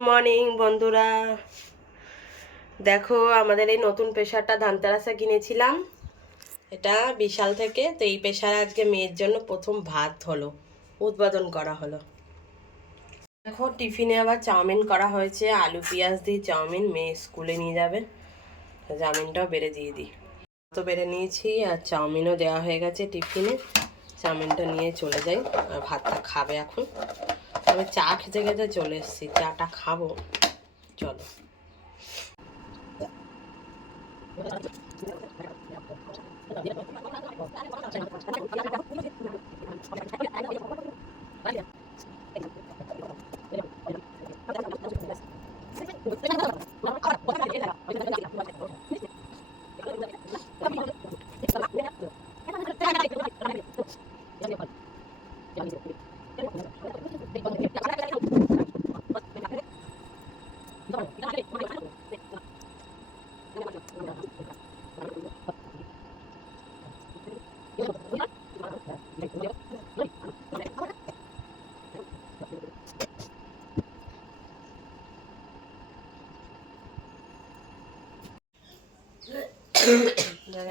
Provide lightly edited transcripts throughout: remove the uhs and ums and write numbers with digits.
Morning বন্ধুরা, দেখো আমাদের এই নতুন প্রেসারটা ধানতেরাসে কিনেছিলাম। এটা বিশাল থেকে। তো এই প্রেসারে আজকে মেয়ের জন্য প্রথম ভাত হলো, উদ্বোধন করা হলো। দেখো টিফিনে আবার চাউমিন করা হয়েছে, আলু পেঁয়াজ দিয়ে চাউমিন। মেয়ে স্কুলে নিয়ে যাবে, চাউমিনটাও বেড়ে দিয়ে দিই। তো বেড়ে নিয়েছি আর চাউমিনও দেওয়া হয়ে গেছে টিফিনে। চাউমিনটা নিয়ে চলে যাই, আর ভাতটা খাবে এখন। আমি চা খেতে খেতে চলে এসেছি, চাটা খাবো। চলো।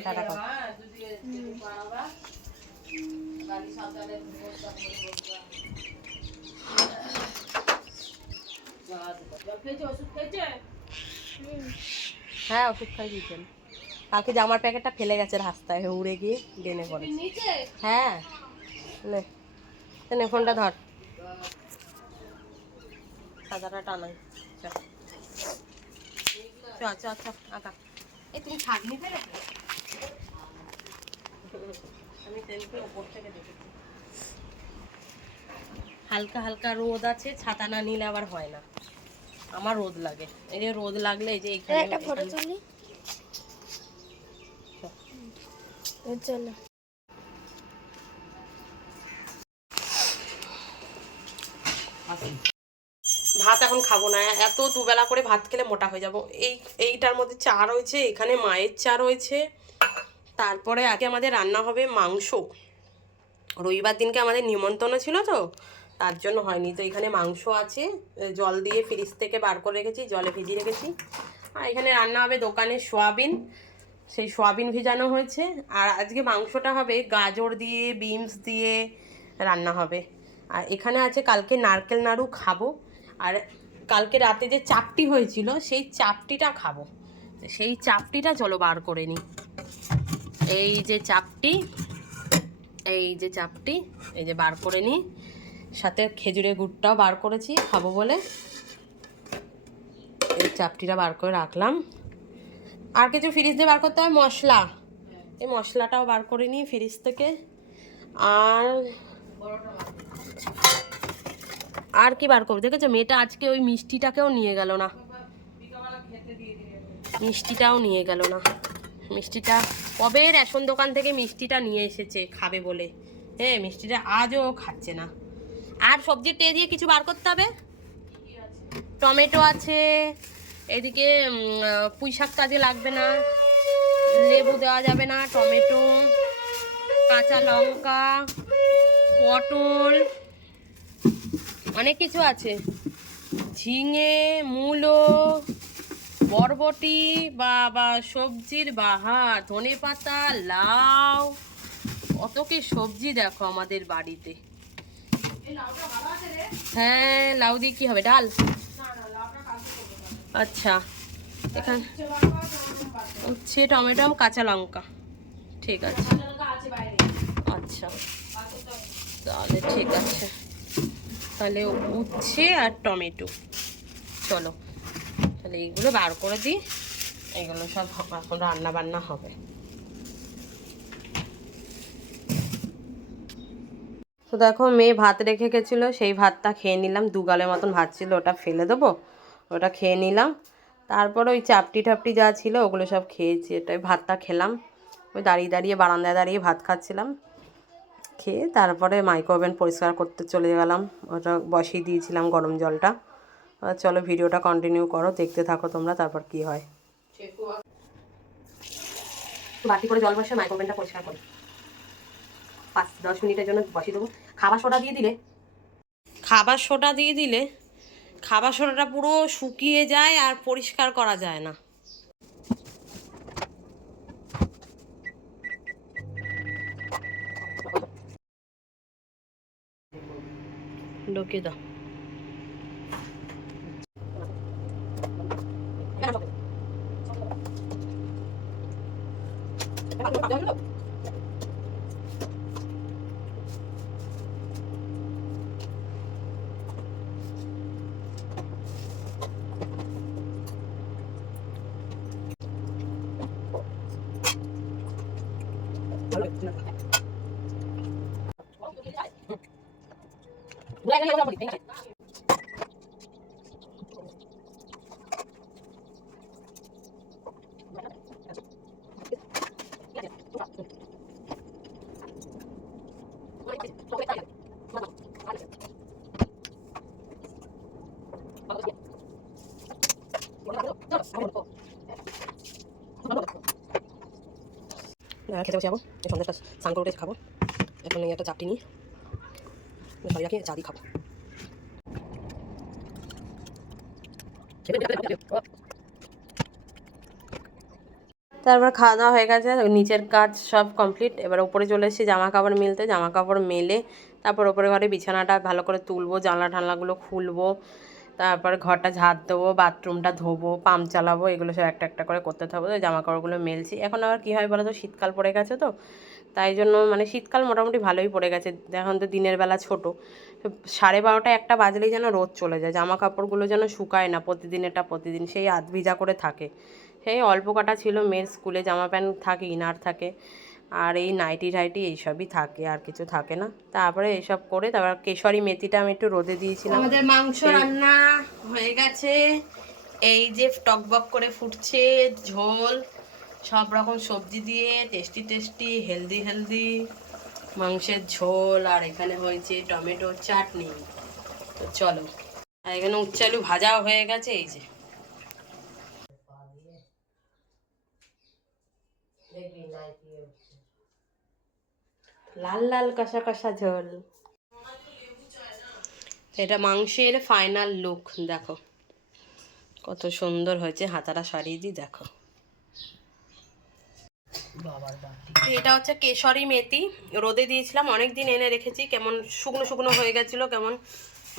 টাটা কর। হ্যাঁ, ওষুধ খাই দিয়েছেন। কালকে জামার প্যাকেটটা ফেলে গেছে রাস্তায়, উড়ে গিয়ে ডেনে পড়ে। হ্যাঁ, নে নে ফোনটা ধর, সাদাটা টানাই। চ চ চ আঁকা। এই তুমি ছাগনি ফেলে, আমি তেলকে ওপর থেকে দেখেছি। হালকা হালকা রোদ আছে, ছাতা না নিলে আবার হয় না। আমার রোদ লাগে, এই যে রোদ লাগলে এই যে এইখানে একটা ফটো তুলি। চলো। ভাত এখন খাবো না, এত দুবেলা করে ভাত খেলে মোটা হয়ে যাবো। এইটার মধ্যে চা রয়েছে, এখানে মায়ের চা রয়েছে। তারপরে আগে আমাদের রান্না হবে মাংস। রবিবার দিনকে আমাদের নিমন্ত্রণ ছিল, তো তার জন্য হয়নি। তো এখানে মাংস আছে, জল দিয়ে ফ্রিজ থেকে বার করে রেখেছি, জলে ভিজিয়ে রেখেছি। আর এখানে রান্না হবে দোকানের সোয়াবিন, সেই সোয়াবিন ভিজানো হয়েছে। আর আজকে মাংসটা হবে গাজর দিয়ে, বিনস দিয়ে রান্না হবে। আর এখানে আছে কালকে নারকেল নাড়ু খাবো। আর কালকে রাতে যে চাপটি হয়েছিল, সেই চাপটিটা খাবো। সেই চাপটিটা চলো বার করে নিই। এই যে চাপটি, এই যে চাপটি, এই যে বার করে নিই। সাথে খেজুরের গুড়টাও বার করেছি খাবো বলে। এই চাপটিটা বার করে রাখলাম। আর কিছু ফ্রিজ দিয়ে বার করতে হয়, মশলা। এই মশলাটাও বার করে নিই ফ্রিজ থেকে। আর কি বার করবো, দেখেছো মেয়েটা আজকে ওই মিষ্টিটাকেও নিয়ে গেল না, মিষ্টিটাও নিয়ে গেল না। মিষ্টিটা কবে রেশন দোকান থেকে মিষ্টিটা নিয়ে এসেছে খাবে বলে, হ্যাঁ মিষ্টিটা আজও খাচ্ছে না। আর সবজির ট্রে দিয়ে কিছু বার করতে হবে। টমেটো আছে এদিকে, পুঁই শাক তো আজকে লাগবে না, লেবু দেওয়া যাবে না, টমেটো, কাঁচা লঙ্কা, পটল, অনেক কিছু আছে, ঝিঙে, মূলো, বরবটি, বা সবজির বাহার, ধনেপাতা, লাউ, কত কি সবজি দেখো আমাদের বাড়িতে। হ্যাঁ, লাউ দিয়ে কি হবে, ডাল? আচ্ছা, এখানে উচ্ছে, টমেটো, কাঁচা লঙ্কা, ঠিক আছে। আচ্ছা, তাহলে ঠিক আছে, তাহলে উচ্ছে আর টমেটো। চলো তাহলে এইগুলো বার করে দিই, এইগুলো সব এখন রান্না বান্না হবে। তো দেখো মেয়ে ভাত রেখে গেছিলো, সেই ভাতটা খেয়ে নিলাম। 2 গালের মতন ভাত ছিল, ওটা ফেলে দেবো, ওটা খেয়ে নিলাম। তারপর ওই চাপটি টাপটি যা ছিল ওগুলো সব খেয়েছি। এটাই ভাতটা খেলাম, ওই দাঁড়িয়ে দাঁড়িয়ে বারান্দায় দাঁড়িয়ে ভাত খাচ্ছিলাম। খেয়ে তারপরে মাইক্রো ওভেন পরিষ্কার করতে চলে গেলাম, ওটা বসিয়ে দিয়েছিলাম গরম জলটা। চলো ভিডিওটা কন্টিনিউ করো, দেখতে থাকো তোমরা, তারপর কি হয়। বাটি করে জল বসে মাইক্রো ওভেনটা পরিষ্কার করি, 5-10 মিনিটের জন্য বসিয়ে দেবো। খাবার সোডা দিয়ে দিলে খাবার সোডাটা পুরো শুকিয়ে যায় আর পরিষ্কার করা যায় না। ঢুকিয়ে দাও। খেতে বসে যাবো, সন্ধ্যাটা স্নান করে উঠে খাবো। এখন এই একটা চাপটি নিই, সবাই রাখি চা দিয়ে খাবো। তারপর খাওয়া দাওয়া হয়ে গেছে, নিচের কাজ সব কমপ্লিট। এবার উপরে চলে এসেছি জামা কাপড় মেলতে। জামা কাপড় মেলে তারপর ওপরে ঘরে বিছানাটা ভালো করে তুলবো, জানলা ঠানলাগুলো খুলবো, তারপর ঘরটা ঝাড় দেবো, বাথরুমটা ধোবো, পাম্প চালাবো, এগুলো সব একটা একটা করে করতে থাকবো। জামা কাপড়গুলো মেলছি। এখন আবার কী হয় বলো তো, শীতকাল পড়ে গেছে তো, তাই জন্য মানে শীতকাল মোটামুটি ভালোই পড়ে গেছে। এখন তো দিনের বেলা ছোটো, 12:30 একটা বাজলেই যেন রোদ চলে যায়, জামা কাপড়গুলো যেন শুকায় না, প্রতিদিনেরটা প্রতিদিন সেই আধ ভিজা করে থাকে। সেই অল্প কাটা ছিল, মেয়ের স্কুলে জামা প্যান্ট থাকে, ইনার থাকে, আর এই নাইটি টাইটি এইসবই থাকে, আর কিছু থাকে না। তারপরে এইসব করে তারপর কেশরি মেথিটা আমি একটু রোদে দিয়েছিলাম। আমাদের মাংস রান্না হয়ে গেছে, এই যে টকবক করে ফুটছে, ঝোল সব রকম সবজি দিয়ে টেস্টি টেস্টি হেলদি হেলদি মাংসের ঝোল, আর এখানে হয়েছে টমেটোর চাটনি। তো চলো, আর এখানে উচ্ছে আলু ভাজাও হয়ে গেছে। এই যে লাল লাল কষা কষা ঝোল। এটা মাংসের ফাইনাল লুক, দেখো কত সুন্দর হয়েছে। হাতাটা সরিয়ে দিই, দেখো। এটা হচ্ছে কেশরি মেথি, রোদে দিয়েছিলাম, অনেক দিন এনে রেখেছি। কেমন শুকনো শুকনো হয়ে গেছিলো, কেমন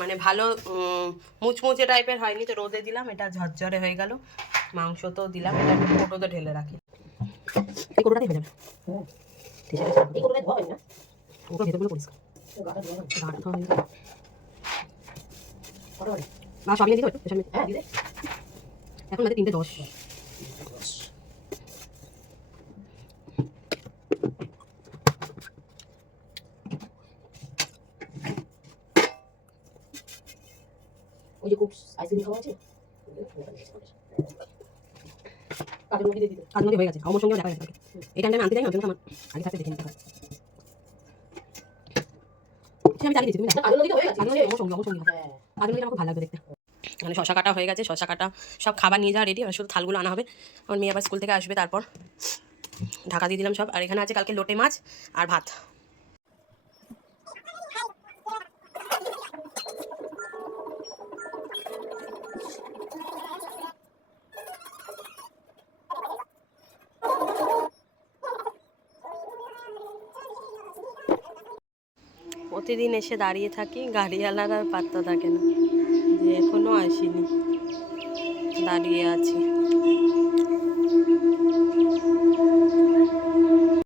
মানে ভালো মুচমুচে টাইপের হয়নি, তো রোদে দিলাম, এটা ঝরঝরে হয়ে গেল। মাংস তো দিলাম, এটা একটু কোটোতে ঢেলে রাখি। এই কোটোটা দিয়ে যাবে, ওটা ভেতরগুলো পরিষ্কার। বা সবই দিতে হতো, এখন বাজে 3:10। ওই যে খুব আইসক্রিম খাওয়া আছে, কাজের মধ্যে হয়ে গেছে। আমার সঙ্গেও দেখা গেছে, এই টাইমটা আমি আনতে যাই না, আমার আগে থাকতে দেখে নিতে হয়। আমি চালিয়ে দিচ্ছি, তুমি আমার সঙ্গে আমার খুব ভালো লাগবে দেখতে। মানে শশা কাটা হয়ে গেছে, শশা কাটা সব খাবার নিয়ে যাওয়া রেডি, আর শুধু থালগুলো আনা হবে। আমার মেয়ে আবার স্কুল থেকে আসবে, তারপর ঢাকা দিয়ে দিলাম সব। আর এখানে আছে কালকে লোটে মাছ আর ভাত। প্রতিদিন এসে দাঁড়িয়ে থাকি, গাড়িওয়ালার আর পাত্তা থাকে না, যে এখনো আসেনি, দাঁড়িয়ে আছি।